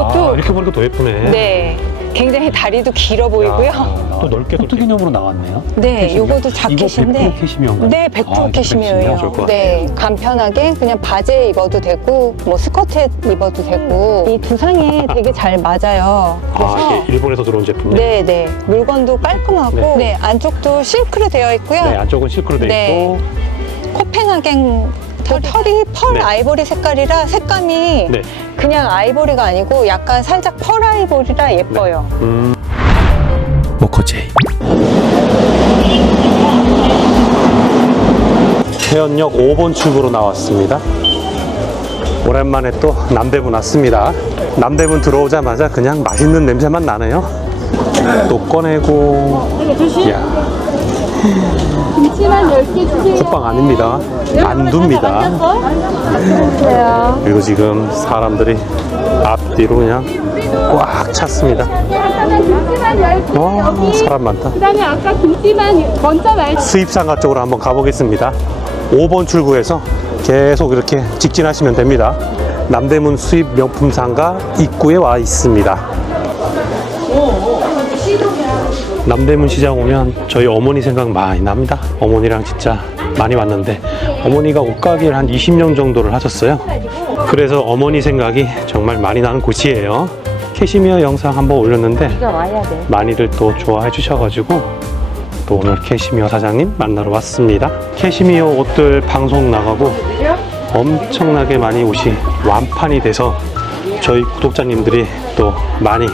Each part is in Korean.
요것도 아, 이렇게 보니까 더 예쁘네. 네. 굉장히 다리도 길어 보이고요. 야, 또 넓게 포트 기념으로 나왔네요. 네, 캐시미어. 요것도 이거 자켓인데 100% 캐시미어인가요? 네, 100% 아, 이거 좋을 캐시미어예요. 것 네, 간편하게 그냥 바지에 입어도 되고 뭐 스커트에 입어도 되고 이 두상에 되게 잘 맞아요. 아, 그래서 이게 일본에서 들어온 제품이네. 네, 네. 물건도 깔끔하고 네. 네, 안쪽도 실크로 되어 있고요. 네, 안쪽은 실크로 돼 네. 있고. 코펜하겐 또 털이 펄 네. 아이보리 색깔이라 색감이 네. 그냥 아이보리가 아니고 약간 살짝 펄 아이보리라 예뻐요. 음, 모코제이. 해연역 5번 출구로 나왔습니다. 오랜만에 또 남대문 왔습니다. 남대문 들어오자마자 그냥 맛있는 냄새만 나네요. 또 꺼내고, 야 김치만 10개 주세요. 호빵 아닙니다. 만두입니다. 그리고 지금 사람들이 앞뒤로 그냥 꽉 찼습니다. 하나는 김치만 10개. 와, 사람 많다. 그 다음에 아까 김치만 먼저 말 수입상가 쪽으로 한번 가보겠습니다. 5번 출구에서 계속 이렇게 직진하시면 됩니다. 남대문 수입 명품 상가 입구에 와 있습니다. 남대문 시장 오면 저희 어머니 생각 많이 납니다. 어머니랑 진짜 많이 왔는데 어머니가 옷가게를 한 20년 정도를 하셨어요. 그래서 어머니 생각이 정말 많이 나는 곳이에요. 캐시미어 영상 한번 올렸는데 많이들 또 좋아해 주셔가지고 또 오늘 캐시미어 사장님 만나러 왔습니다. 캐시미어 옷들 방송 나가고 엄청나게 많이 옷이 완판이 돼서 저희 구독자님들이 또 많이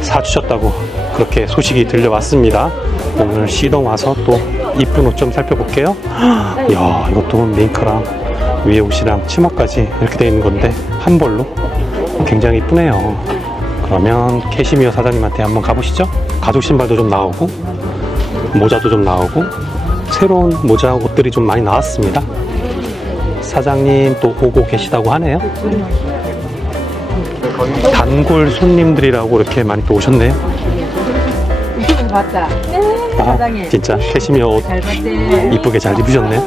사주셨다고 그렇게 소식이 들려왔습니다. 오늘 시동 와서 또 이쁜 옷 좀 살펴볼게요. 이야, 이것도 메이커랑 위에 옷이랑 치마까지 이렇게 되어 있는 건데 한 벌로 굉장히 이쁘네요. 그러면 캐시미어 사장님한테 한번 가보시죠. 가죽 신발도 좀 나오고 모자도 좀 나오고 새로운 모자 옷들이 좀 많이 나왔습니다. 사장님 또 오고 계시다고 하네요. 단골 손님들이라고 이렇게 많이 또 오셨네요. 맞다. 아, 진짜 캐시미어 옷 잘. 이쁘게 잘 입으셨네요.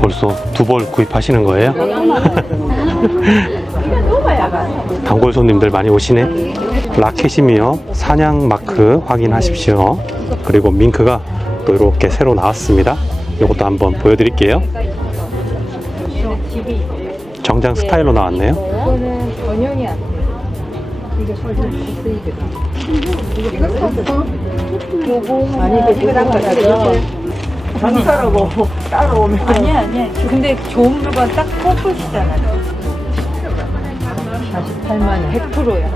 벌써 두 벌 구입하시는 거예요? 단골 손님들 많이 오시네. 라켓이며 사냥 마크 확인하십시오. 그리고 밍크가 또 이렇게 새로 나왔습니다. 이것도 한번 보여드릴게요. 정장 스타일로 나왔네요. 이거는 전용이 안 돼. 이게 설정 요거 아니 이게 지금 장사라고 따로 오면 아니야 아니야. 근데 좋은 물건 딱 뽑으시잖아. 48만 원 100%야.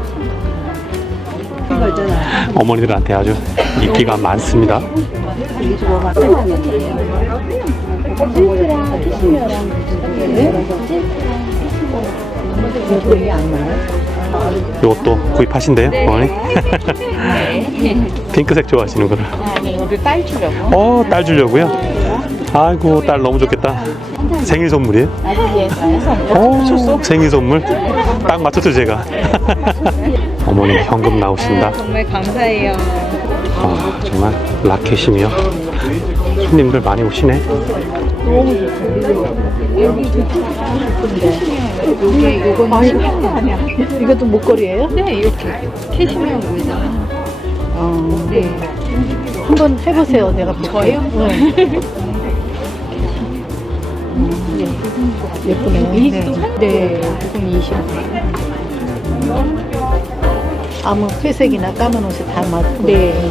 이거잖아. 어머니들한테 아주 인기가 많습니다. 이 것도 구입하신대요, 어머니? 핑크색 좋아하시는구나. 아니 우리 딸 주려고. 어, 딸 주려고요? 아이고, 딸 너무 좋겠다. 생일 선물이에요? 어, 생일 선물? 딱 맞췄죠, 제가. 어머니 현금 나오신다. 정말 감사해요. 아, 정말 라켓이며 손님들 많이 오시네. 이게 요거는 신경 아니야. 이것도 목걸이에요? 네 이렇게 캐시미어 모이잖아. 어. 네. 한번 해보세요. 내가 저요? 예쁘네요. 네. 네. 이건 20. 아무 회색이나 까만 옷에 다 맞고. 네.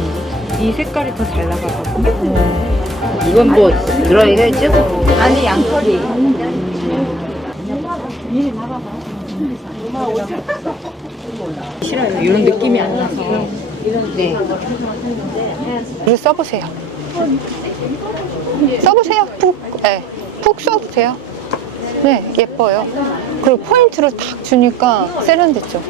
이 색깔이 더 잘 나가거든요. 이건 뭐 들어야죠? 아니 양털이. 싫어요. 이런 느낌이 안 나서. 네. 이거 써보세요. 써보세요. 푹, 네, 푹 써도 돼요. 네, 예뻐요. 그리고 포인트를 탁 주니까 세련됐죠.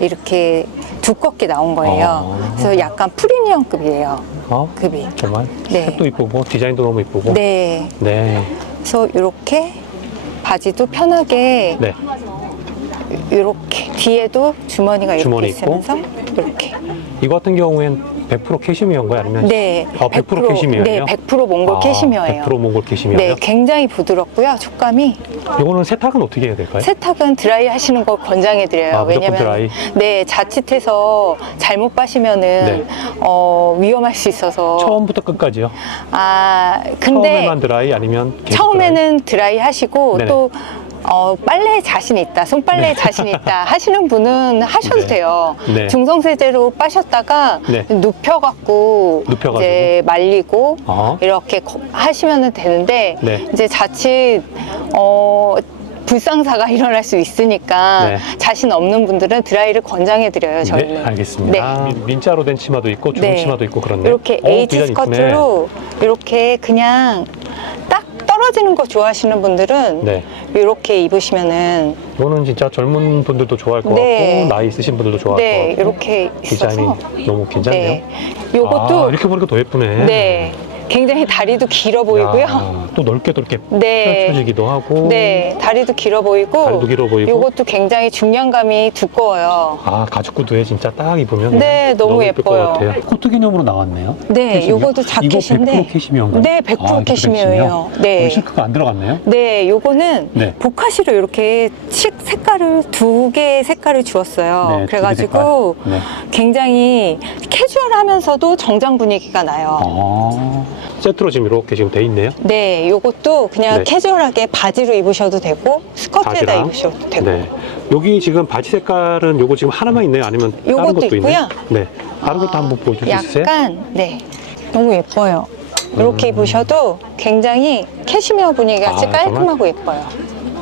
이렇게 두껍게 나온 거예요. 아. 그래서 약간 프리미엄급이에요. 어? 급이. 정말 네. 색도 이쁘고 디자인도 너무 이쁘고. 네. 네. 그래서 이렇게 바지도 편하게 네. 이렇게 뒤에도 주머니가 이렇게 주머니 있고. 있으면서 이렇게 이거 같은 경우엔 100% 캐시미어인가요? 아니면 네. 아, 100% 캐시미어예요? 네, 100% 몽골 아, 캐시미어예요. 100% 몽골 캐시미어예요? 네, 굉장히 부드럽고요. 촉감이 이거는 세탁은 어떻게 해야 될까요? 세탁은 드라이 하시는 걸 권장해 드려요. 아, 무조건 드라이? 네, 자칫해서 잘못 빠시면은 네. 어, 위험할 수 있어서 처음부터 끝까지요? 아, 근데 처음에만 드라이 아니면 계속 처음에는 드라이 하시고 네네. 또 어, 빨래에 자신 있다, 손빨래에 자신 있다 하시는 분은 하셔도 네. 돼요. 네. 중성세제로 빠셨다가 네. 눕혀갖고 눕혀가지고. 이제 말리고 어. 이렇게 거- 하시면 되는데 네. 이제 자칫 어, 불상사가 일어날 수 있으니까 네. 자신 없는 분들은 드라이를 권장해 드려요. 네, 저희는. 알겠습니다. 민- 민자로 된 치마도 있고 주름 네. 치마도 있고 그렇네. 이렇게 어, 에이지 이쁘네. 스커트로 이렇게 그냥 딱 떨어지는 거 좋아하시는 분들은 네. 이렇게 입으시면은 이거는 진짜 젊은 분들도 좋아할 것 네. 같고 나이 있으신 분들도 좋아할 네 것 같고 이렇게 디자인이 있어서 너무 괜찮네요. 네 요것도 아, 이렇게 보니까 더 예쁘네. 네 굉장히 다리도 길어 보이고요. 야, 또 넓게 또 이렇게 네. 펼쳐지기도 하고. 네 다리도 길어 보이고 다리도 길어 보이고. 요것도 굉장히 중량감이 두꺼워요. 아 가죽 구두에 진짜 딱 입으면 네, 너무 예쁠 것 예뻐요. 같아요. 코트 기념으로 나왔네요. 네 캐시미어? 요것도 이거 자켓인데 100% 캐시미어인가요? 네, 100% 아, 이거 캐시미어예요. 네. 어, 실크가 안 들어갔네요. 네, 요거는 네. 보카시로 이렇게 칙 색깔을 두 개의 색깔을 주었어요. 네, 그래가지고 색깔. 네. 굉장히 캐주얼하면서도 정장 분위기가 나요. 아, 세트로 지금 이렇게 지금 돼 있네요. 네, 요것도 그냥 네. 캐주얼하게 바지로 입으셔도 되고 스커트에다 바지랑. 입으셔도 되고. 네. 여기 지금 바지 색깔은 요거 지금 하나만 있나요? 아니면 다른 요것도 것도 있나요? 있고요. 네. 다른 것도 아, 한번 보여줄 수 있으세요? 약간 네, 너무 예뻐요. 이렇게 음. 입으셔도 굉장히 캐시미어 분위기가 같이 아, 깔끔하고 예뻐요.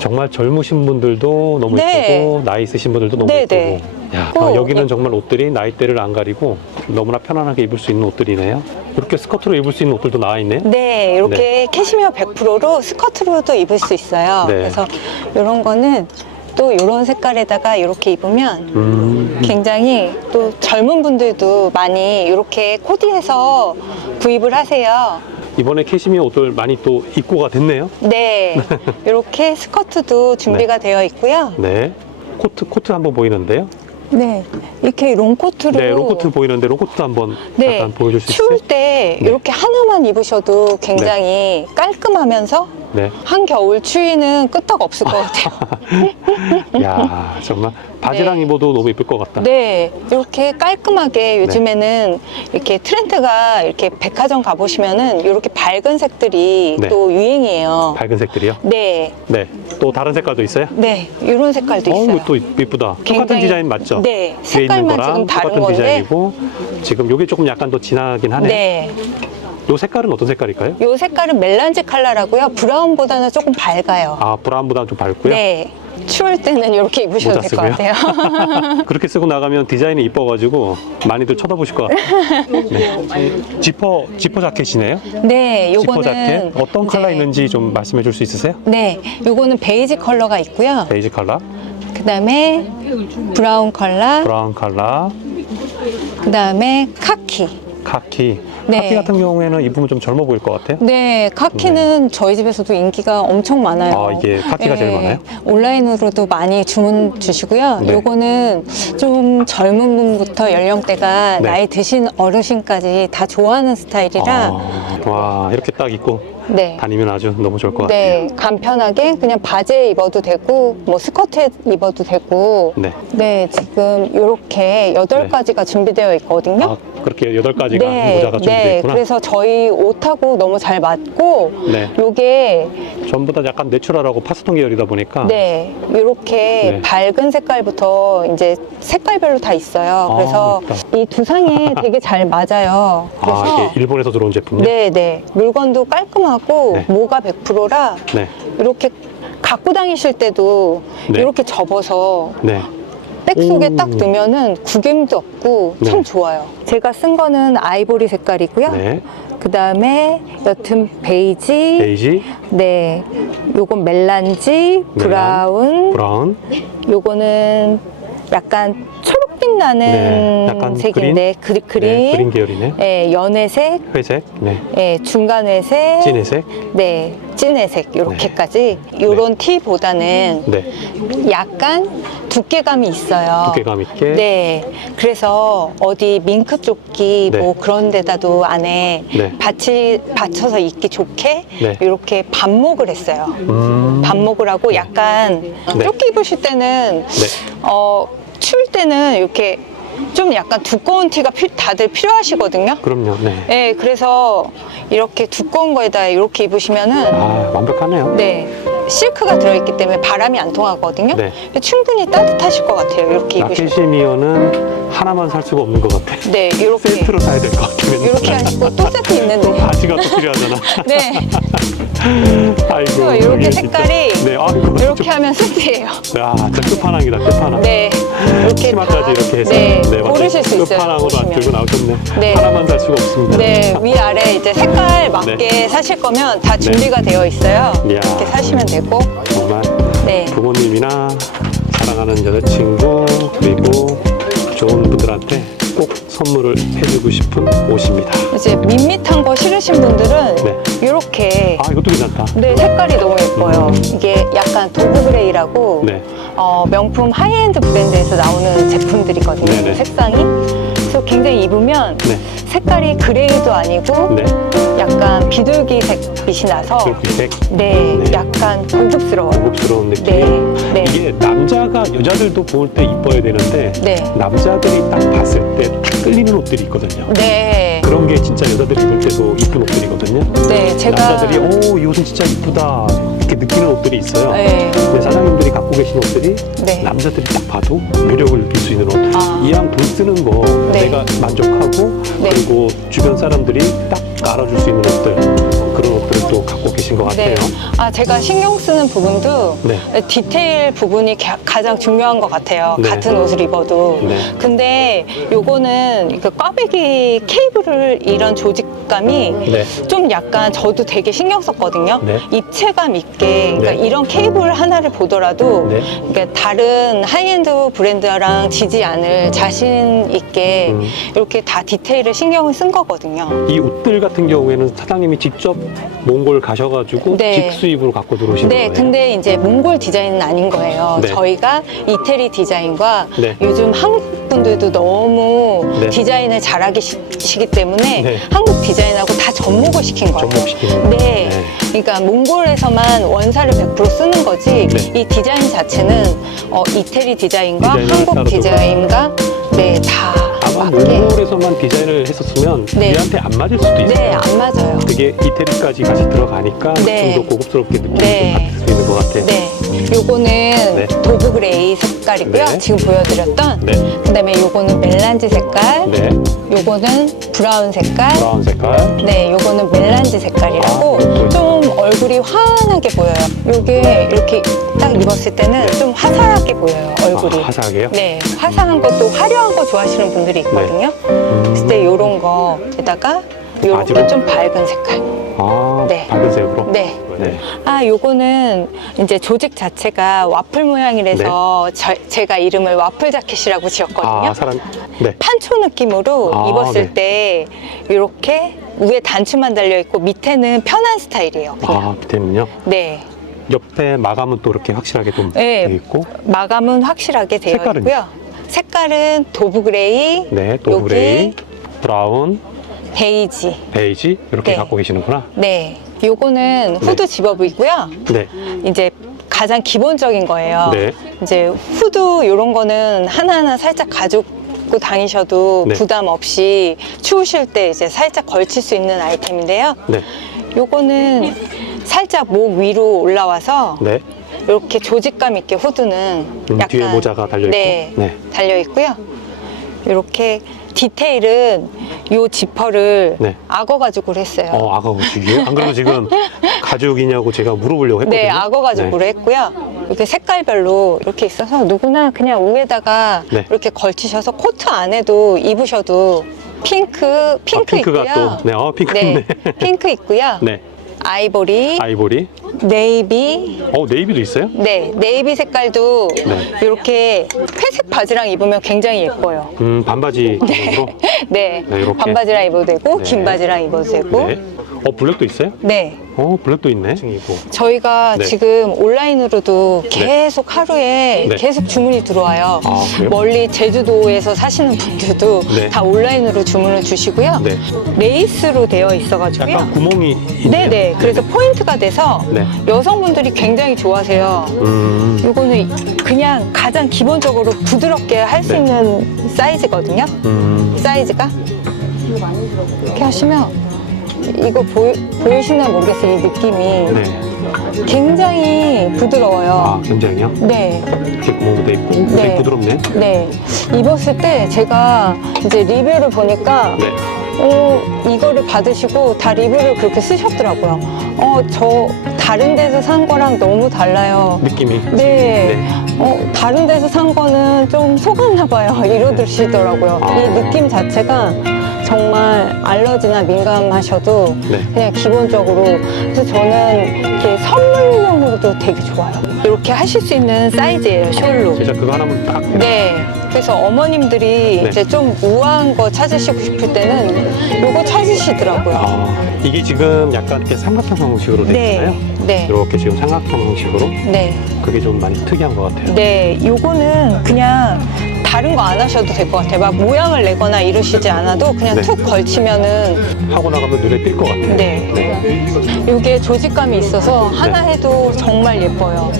정말 젊으신 분들도 너무 네. 예쁘고 나이 있으신 분들도 너무 네, 예쁘고 네. 야, 꼭 아, 여기는 예- 정말 옷들이 나이대를 안 가리고 너무나 편안하게 입을 수 있는 옷들이네요 이렇게 스커트로 입을 수 있는 옷들도 나와 있네요 네, 이렇게 캐시미어 100%로 스커트로도 입을 수 있어요. 네. 그래서 이런 거는 또 이런 색깔에다가 이렇게 입으면 음, 굉장히 또 젊은 분들도 많이 이렇게 코디해서 구입을 하세요. 이번에 캐시미어 옷들 많이 또 입고가 됐네요 네, 이렇게 스커트도 준비가 되어 있고요. 네 코트 코트 한번 보이는데요 네, 이렇게 롱코트로 네 롱코트 보이는데 롱코트 한번 네, 잠깐 보여줄 수 추울 있어요? 때 네. 이렇게 하나만 입으셔도 굉장히 깔끔하면서 네. 한겨울 추위는 끄떡 없을 것 같아요. 야 정말 바지랑 네. 입어도 너무 예쁠 것 같다 네, 이렇게 깔끔하게 요즘에는 이렇게 트렌드가 이렇게 백화점 가보시면은 이렇게 밝은 색들이 네. 또 유행이에요. 밝은 색들이요 네, 네 또 다른 색깔도 있어요? 네, 이런 색깔도 어, 있어요. 이거 또 예쁘다. 똑같은 굉장히- 디자인 맞죠? 네, 뒤에 있는 색깔만 거랑 지금 다른 똑같은 건데. 디자인이고 지금 요게 조금 약간 더 진하긴 하네. 네, 요 색깔은 어떤 색깔일까요? 이 색깔은 멜란지 컬러라고요. 브라운보다는 조금 밝아요. 아 브라운보다 좀 밝고요. 네, 추울 때는 이렇게 입으셔도 모자 될것 쓰고요? 같아요. 그렇게 쓰고 나가면 디자인이 이뻐가지고 많이들 쳐다보실 것 같아요. 네. 지퍼 지퍼 자켓이네요. 네, 지퍼 요거는 자켓 어떤 컬러 이제- 있는지 좀 말씀해 줄 수 있으세요? 네, 요거는 베이지 컬러가 있고요. 베이지 컬러, 그다음에 브라운 컬러, 브라운 컬러, 그다음에 카키. 카키. 네. 카키 같은 경우에는 입으면 좀 젊어 보일 것 같아요. 네, 카키는 저희 집에서도 인기가 엄청 많아요. 아, 이게 카키가 제일 많아요? 온라인으로도 많이 주문 주시고요. 네. 요거는 좀 젊은 분부터 연령대가 네. 나이 드신 어르신까지 다 좋아하는 스타일이라 아, 와 이렇게 딱 입고 네. 다니면 아주 너무 좋을 것 같아요. 네, 간편하게 그냥 바지에 입어도 되고 뭐 스커트에 입어도 되고 네. 네, 지금 이렇게 여덟 네. 가지가 준비되어 있거든요. 아, 그렇게 여덟 가지가 모자가 준비되어 네, 있구나. 그래서 저희 옷하고 너무 잘 맞고 네. 요게 전부 다 약간 내추럴하고 파스톤 계열이다 보니까 네, 이렇게 네. 밝은 색깔부터 이제 색깔별로 다 있어요. 아, 그래서 예쁘다. 이 두상에 되게 잘 맞아요. 그래서 아, 이게 일본에서 들어온 제품이요? 네, 네. 물건도 깔끔하고 네. 모가 100%라 네. 이렇게 갖고 다니실 때도 네. 이렇게 접어서 네. 백 속에 오. 딱 넣으면은 구김도 없고 네. 참 좋아요. 제가 쓴 거는 아이보리 색깔이고요. 네. 그 다음에 여튼 베이지, 베이지, 네, 요건 멜란지, 멜란, 브라운, 브라운. 요거는 약간 초 록빛 나는 네, 약간 색인데 그, 그린, 네, 그린 계열이네. 예, 연회색, 회색, 네. 예, 중간 회색, 진회색, 네, 진회색 이렇게까지 이런 티보다는 네. 약간 두께감이 있어요. 두께감 있게. 네, 그래서 어디 밍크 조끼 네. 뭐 그런 데다도 안에 네. 받치, 받쳐서 입기 좋게 네. 이렇게 반목을 했어요. 음. 반목을 하고 약간 네. 조끼 입으실 때는 네. 어, 추울 때는 이렇게 좀 약간 두꺼운 티가 피- 다들 필요하시거든요. 그럼요. 네. 네, 그래서 이렇게 두꺼운 거에다 이렇게 입으시면은 아, 완벽하네요. 네, 실크가 들어있기 때문에 바람이 안 통하거든요. 네. 충분히 따뜻하실 것 같아요. 이렇게 입으시면. 라켓시미어는 하나만 살 수가 없는 것 같아. 네, 이렇게 세트로 사야 될 것 같아. 이렇게 하시고 또 세트 있는데. 바지가 또 필요하잖아. 네, 아이고. 또 이렇게 색깔이. 네, 아이고. 이렇게 하면 세트예요. 야, 진짜 끝판왕이다, 끝판왕. 네, 이렇게 치마까지 다, 이렇게 해서. 네, 맞아요. 고르실 수 있어요. 끝판왕으로 안 보시면. 들고 나오셨네. 네. 하나만 살 수가 없습니다. 네, 위아래 이제 색깔 맞게 네. 사실 거면 다 준비가 되어 있어요. 이야. 이렇게 사시면 되고. 정말 네. 부모님이나 사랑하는 여자친구 그리고 좋은 분들한테 꼭 선물을 해주고 싶은 옷입니다. 이제 밋밋한 거 싫으신 분들은 네. 이렇게 아 이것도 괜찮다. 네, 색깔이 너무 예뻐요. 이게 약간 도브 그레이라고 네. 어, 명품 하이엔드 브랜드에서 나오는 제품들이거든요. 네네. 색상이. 그래서 굉장히 입으면 네. 색깔이 그레이도 아니고 네. 약간 비둘기색 빛이 나서 그렇게 네, 네. 약간 고급스러워요. 고급스러운 느낌. 네, 네. 이게 남자가 여자들도 볼 때 이뻐야 되는데 네. 남자들이 딱 봤을 때 딱 끌리는 옷들이 있거든요. 네. 그런 게 진짜 여자들이 입을 때도 이쁜 옷들이거든요. 네, 제가 남자들이 오 이 옷은 진짜 이쁘다 이렇게 느끼는 옷들이 있어요. 네. 근데 사장님들이 갖고 계신 옷들이 네. 남자들이 딱 봐도 매력을 느낄 수 있는 옷. 아. 이왕 돈 쓰는 거 네. 내가 만족하고 네. 그리고 주변 사람들이 딱 알아줄 수 있는 옷들 그런 옷들을 또 갖고 계신 것 네. 같아요. 아, 제가 신경 쓰는 부분도 네. 디테일 부분이 가- 가장 중요한 것 같아요. 네. 같은 옷을 입어도. 네. 근데 요거는 그 꽈배기 케이블을 이런 조직 감이 네. 좀 약간 저도 되게 신경 썼거든요. 네. 입체감 있게 그러니까 네. 이런 케이블 하나를 보더라도 네. 그러니까 다른 하이엔드 브랜드랑 지지 않을 자신 있게 음. 이렇게 다 디테일을 신경을 쓴 거거든요. 이 옷들 같은 경우에는 사장님이 직접 몽골 가셔가지고 네. 직수입으로 갖고 들어오신 네, 거예요. 근데 이제 몽골 디자인은 아닌 거예요. 네. 저희가 이태리 디자인과 네. 요즘 한국 분들도 너무 네. 디자인을 잘하기 시- 시기 때문에 네. 한국 디자인하고 다 접목을 시킨 거예요. 접목시키는 네. 네. 그러니까 몽골에서만 원사를 100% 쓰는 거지 네. 이 디자인 자체는 어, 이태리 디자인과 디자인을 한국 디자인과 네, 다 아마 맞게 몽골에서만 디자인을 했었으면 네. 얘한테 안 맞을 수도 있어요. 네, 안 맞아요. 그게 이태리까지 같이 들어가니까 네. 좀 더 고급스럽게 느낌이 네. 수 있는 것 같아요. 네. 요거는 도브 그레이 색깔이고요. 네. 지금 보여드렸던 네. 그다음에 요거는 멜란지 색깔, 네. 요거는 브라운 색깔, 브라운 색깔. 네, 요거는 멜란지 색깔이라고 아, 그렇군요. 좀 얼굴이 환하게 보여요. 요게 이렇게 딱 입었을 때는 좀 화사하게 보여요, 얼굴이. 아, 화사하게요? 네, 화사한 것도 화려한 거 좋아하시는 분들이 있거든요. 음. 그럴 때 요런 거에다가 요렇게 바지로? 좀 밝은 색깔. 아, 네. 밝은 색으로? 네. 네. 아, 요거는 이제 조직 자체가 와플 모양이라서 저- 제가 이름을 와플 자켓이라고 지었거든요. 네. 아, 사람. 네. 판초 느낌으로 아, 입었을 네. 때 이렇게 위에 단추만 달려 있고 밑에는 편한 스타일이에요. 그냥. 아, 밑에는요. 네. 옆에 마감은 또 이렇게 확실하게 좀 네. 되어 있고. 마감은 확실하게 되어 색깔은요? 있고요. 색깔은 도브 그레이, 네, 또 여기 그레이, 브라운, 베이지. 베이지 이렇게 네. 갖고 계시는구나. 네. 요거는 후드 집업이고요. 네. 이제 가장 기본적인 거예요. 네. 이제 후드 이런 거는 하나하나 살짝 가지고 다니셔도 네. 부담 없이 추우실 때 이제 살짝 걸칠 수 있는 아이템인데요. 네. 요거는 살짝 목 위로 올라와서 네. 이렇게 조직감 있게 후드는 음, 약간 뒤에 모자가 달려 있고. 네, 네. 달려 있고요. 이렇게 디테일은 요 지퍼를 네. 악어 가죽으로 했어요. 어, 악어 가죽이에요? 안 그래도 지금 가죽이냐고 제가 물어보려고 했거든요. 네, 악어 가죽으로 네. 했고요. 이렇게 색깔별로 이렇게 있어서 누구나 그냥 위에다가 네. 이렇게 걸치셔서 코트 안에도 입으셔도 핑크, 핑크 아, 핑크가 있고요. 또, 네, 어, 핑크 네. 핑크 있고요. 네. 아이보리, 아이보리. 네이비, 어, 네이비도 있어요? 네, 네이비 색깔도 네. 이렇게 회색 바지랑 입으면 굉장히 예뻐요. 음, 반바지 기준으로. 네, 네, 이렇게. 반바지랑 입어도 되고 네. 긴 바지랑 입어도 되고. 네. 어, 블랙도 있어요? 네. 어, 블랙도 있네. 이고 저희가 네. 지금 온라인으로도 계속 하루에 네. 계속 주문이 들어와요. 아, 그래요? 멀리 제주도에서 사시는 분들도 네. 다 온라인으로 주문을 주시고요. 네. 레이스로 되어 있어가지고요. 약간 구멍이 있네요. 네네. 그래서 포인트가 돼서 네. 여성분들이 굉장히 좋아하세요. 음, 이거는 그냥 가장 기본적으로 부드럽게 할 수 네. 있는 사이즈거든요. 음. 사이즈가 이렇게 하시면 이거 보이, 보이시나 모르겠어요. 이 느낌이 네. 굉장히 부드러워요. 아, 굉장히요? 네, 이렇게 구멍도 돼 있고 네. 되게 부드럽네. 네. 입었을 때 제가 이제 리뷰를 보니까 네. 어, 이거를 받으시고 다 리뷰를 그렇게 쓰셨더라고요. 어, 저 다른 데서 산 거랑 너무 달라요. 느낌이. 네. 어, 다른 데서 산 거는 좀 속았나 봐요. 이러시더라고요. 아. 이 느낌 자체가 정말 알러지나 민감하셔도 네. 그냥 기본적으로 그래서 저는 이렇게 선물용으로도 되게 좋아요. 이렇게 하실 수 있는 사이즈예요, 숄로. 진짜 그거 하나면 딱. 네. 그래서 어머님들이 네. 이제 좀 우아한 거 찾으시고 싶을 때는 요거 찾으시더라고요. 아, 이게 지금 약간 이렇게 삼각형 형식으로 돼 네. 있잖아요. 네. 이렇게 지금 삼각형 형식으로 네. 그게 좀 많이 특이한 것 같아요. 네, 요거는 그냥 다른 거 안 하셔도 될 것 같아요. 막 모양을 내거나 이러시지 않아도 그냥 네. 툭 걸치면은 하고 나가면 눈에 띌 것 같아요. 네. 요게 조직감이 있어서 하나 해도 정말 예뻐요.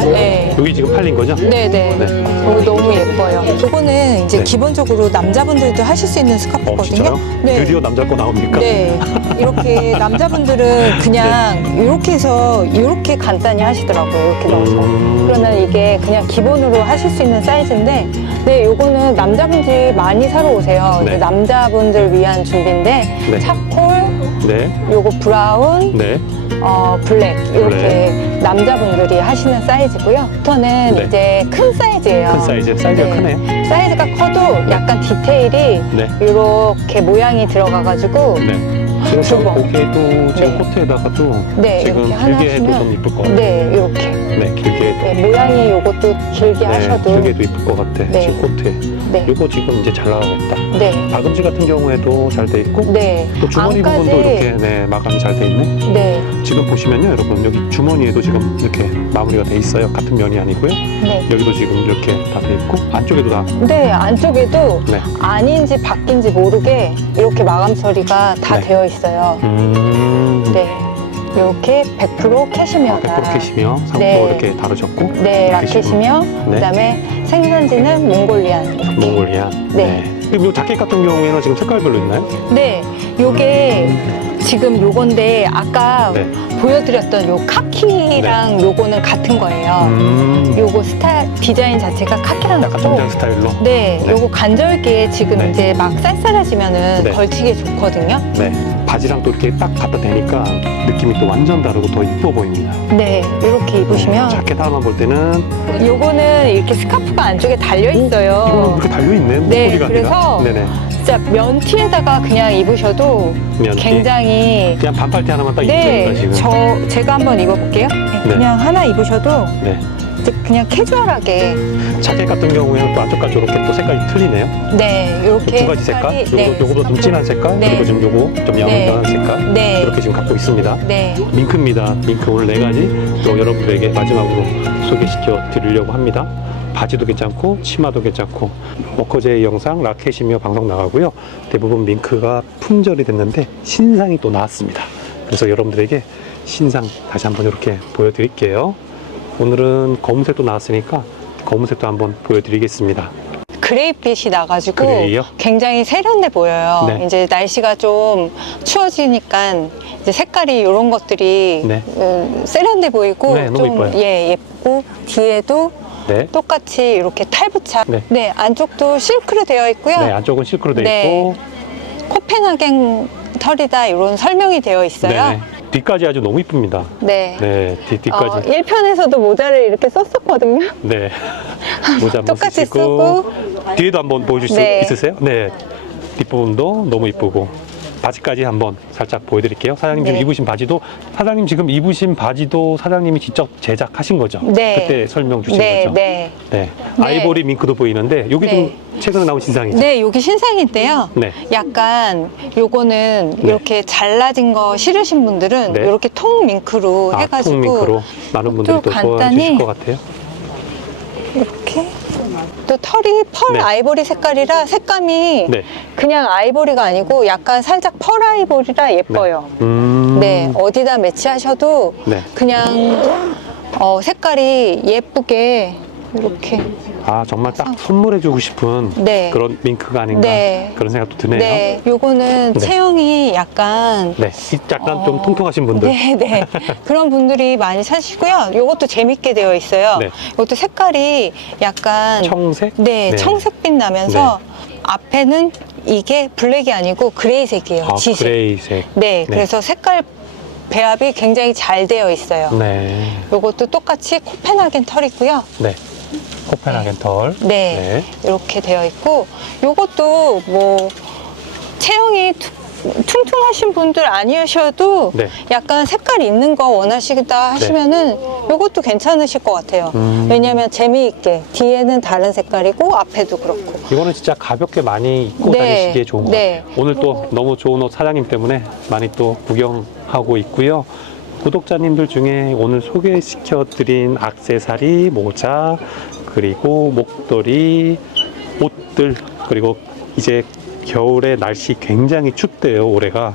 네. 여기 지금 팔린 거죠? 네네. 네. 이거 너무 예뻐요. 이거는 이제 네. 기본적으로 남자분들도 하실 수 있는 어, 스카프거든요. 진짜요? 네. 드디어 남자 거 나옵니까? 네. 이렇게 남자분들은 그냥 이렇게 해서 이렇게 간단히 하시더라고요. 이렇게 넣어서. 음. 그러면 이게 그냥 기본으로 하실 수 있는 사이즈인데, 네, 요거는 남자분들이 많이 사러 오세요. 네. 이제 남자분들 위한 준비인데, 네. 차콜, 네. 요거 브라운, 네. 어, 블랙, 이렇게 남자분들이 하시는 사이즈고요. 부터는 네. 이제 큰 사이즈예요. 큰 사이즈. 사이즈가 네. 크네요. 사이즈가 커도 약간 디테일이 네. 이렇게 모양이 들어가가지고, 네. 지금 저 주먹. 고개도 지금 네. 코트에다가도 네, 지금 이렇게 하나 길게 해도 하시면- 좀 이쁠 것 같아요. 네, 이렇게. 네, 길게 해도. 네, 모양이 요것도 길게 네, 하셔도. 길게도 이쁠 것 같아. 네. 지금 코트에. 네, 이거 지금 이제 잘 나가겠다. 네, 박음질 같은 경우에도 잘 돼 있고 네. 또 주머니 안까지- 부분도 이렇게 네, 마감이 잘 돼 있네. 네, 지금 보시면요, 여러분 여기 주머니에도 지금 이렇게 마무리가 돼 있어요. 같은 면이 아니고요. 네. 여기도 지금 이렇게 다 돼 있고 안쪽에도 다. 네, 안쪽에도 네. 아닌지 바뀐지 모르게 이렇게 마감 처리가 다 네. 되어 있어요. 음. 네. 이렇게 100% 캐시미어다. 100% 캐시미어 상도 네. 이렇게 다뤄졌고 네, 라켓이며 네. 그다음에 생산지는 몽골리안. 이렇게. 몽골리안. 네. 그럼 이 자켓 같은 경우에는 지금 색깔별로 있나요? 네, 요게 지금 요건데 아까 네. 보여드렸던 요 카키랑 요거는 같은 거예요. 음. 요거 스타일 디자인 자체가 카키랑 약간 같고 정장 스타일로. 네, 네. 요거 간절기에 지금 네. 이제 막 쌀쌀해지면은 네. 걸치기 좋거든요. 네. 바지랑 또 이렇게 딱 갖다 대니까 느낌이 또 완전 다르고 더 이뻐 보입니다. 네, 이렇게 입으시면 자켓 하나만 볼 때는 요거는 이렇게 스카프가 안쪽에 달려 이거 있어요. 이렇게 달려 있네. 네, 목걸이가 그래서 아니라. 네네. 진짜 면티에다가 그냥 입으셔도 면티. 굉장히 그냥 반팔 티 하나만 딱 입으니까 네, 지금. 저 제가 한번 입어볼게요. 그냥 하나 입으셔도 네. 이제 그냥 캐주얼하게 자켓 같은 경우에는 또 안쪽까지 이렇게 또 색깔이 틀리네요. 네, 이렇게 두 가지 색깔. 요거 네, 요거보다 좀 진한 색깔. 네. 그리고 지금 요거 좀 야무지한 색깔. 네, 이렇게 지금 갖고 있습니다. 네, 밍크입니다. 밍크 오늘 네 가지 또 여러분들에게 마지막으로 소개시켜 드리려고 합니다. 바지도 괜찮고 치마도 괜찮고 워커제이 영상 라켓이며 방송 나가고요. 대부분 밍크가 품절이 됐는데 신상이 또 나왔습니다. 그래서 여러분들에게 신상 다시 한번 이렇게 보여드릴게요. 오늘은 검은색도 나왔으니까 검은색도 한번 보여드리겠습니다. 그레이빛이 나가지고 그레이요? 굉장히 세련돼 보여요. 네. 이제 날씨가 좀 추워지니까 이제 색깔이 이런 것들이 네. 음, 세련돼 보이고 네, 너무 좀 예뻐요. 예, 예쁘고 뒤에도 네. 똑같이 이렇게 탈부착. 네. 네. 안쪽도 실크로 되어 있고요. 네, 안쪽은 실크로 되어 네. 있고 코펜하겐 털이다 이런 설명이 되어 있어요. 네. 뒤까지 아주 너무 이쁩니다. 네. 네, 뒤, 뒤까지. 어, 1편에서도 모자를 이렇게 썼었거든요. 네. 모자 한번 똑같이 쓰시고 뒤에도 한번 보여줄 수 네. 있으세요? 네. 뒷부분도 너무 이쁘고 바지까지 한번 살짝 보여드릴게요. 사장님 지금 네. 입으신 바지도 사장님 지금 입으신 바지도 사장님이 직접 제작하신 거죠? 네. 그때 설명 주신 네, 거죠? 네. 네. 네. 아이보리 밍크도 보이는데 여기 네. 좀 최근에 나온 신상이죠? 네, 여기 신상인데요. 네. 약간 요거는 네. 이렇게 잘라진 거 싫으신 분들은 네. 이렇게 통 밍크로 아, 해가지고 통 밍크로 많은 분들이 또 간단히 주실 것 같아요. 이렇게 또 털이 펄 네. 아이보리 색깔이라 색감이 네. 그냥 아이보리가 아니고 약간 살짝 펄 아이보리라 예뻐요. 음. 네, 어디다 매치하셔도 네. 그냥 어, 색깔이 예쁘게 이렇게 아, 정말 딱 선물해주고 싶은 네. 그런 밍크가 아닌가 네. 그런 생각도 드네요. 네, 요거는 네. 체형이 약간 네. 이 약간 좀 어, 통통하신 분들. 네, 네. 그런 분들이 많이 사시고요. 요것도 재밌게 되어 있어요. 네. 이것도 색깔이 약간 청색? 네, 네. 청색빛 나면서 앞에는 이게 블랙이 아니고 그레이색이에요. 아, 지색. 그레이색. 네, 그래서 색깔 배합이 굉장히 잘 되어 있어요. 네. 요것도 똑같이 코펜하겐 털이고요. 네. 코펜하겐 털. 네, 이렇게 되어 있고 요것도 뭐 체형이 툭- 퉁퉁하신 분들 아니셔도 네. 약간 색깔 있는 거 원하시다 하시면은 요것도 괜찮으실 것 같아요. 음. 왜냐면 재미있게 뒤에는 다른 색깔이고 앞에도 그렇고. 이거는 진짜 가볍게 많이 입고 네. 다니시기에 좋은 것 네. 같아요. 오늘 또 너무 좋은 옷 사장님 때문에 많이 또 구경하고 있고요. 구독자님들 중에 오늘 소개시켜 드린 악세사리, 모자, 그리고 목도리, 옷들, 그리고 이제 겨울에 날씨 굉장히 춥대요, 올해가.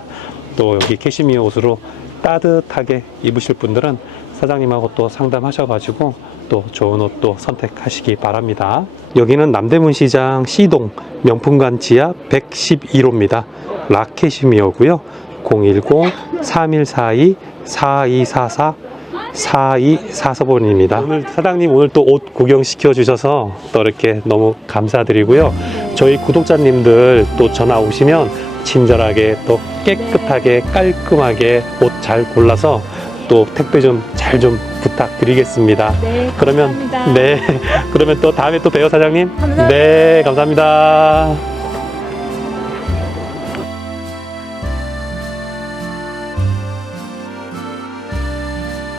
또 여기 캐시미어 옷으로 따뜻하게 입으실 분들은 사장님하고 또 상담하셔가지고 또 좋은 옷도 선택하시기 바랍니다. 여기는 남대문 시장 C동 명품관 지하 111호입니다. 라캐시미어고요. 010-3142-4244 4244번입니다. 오늘 사장님 오늘 또 옷 구경 시켜 주셔서 또 이렇게 너무 감사드리고요. 저희 구독자님들 또 전화 오시면 친절하게 또 깨끗하게 깔끔하게 옷 잘 골라서 또 택배 좀 잘 좀 부탁드리겠습니다. 네, 그러면 감사합니다. 네 그러면 또 다음에 또 봬요 사장님. 네 감사합니다.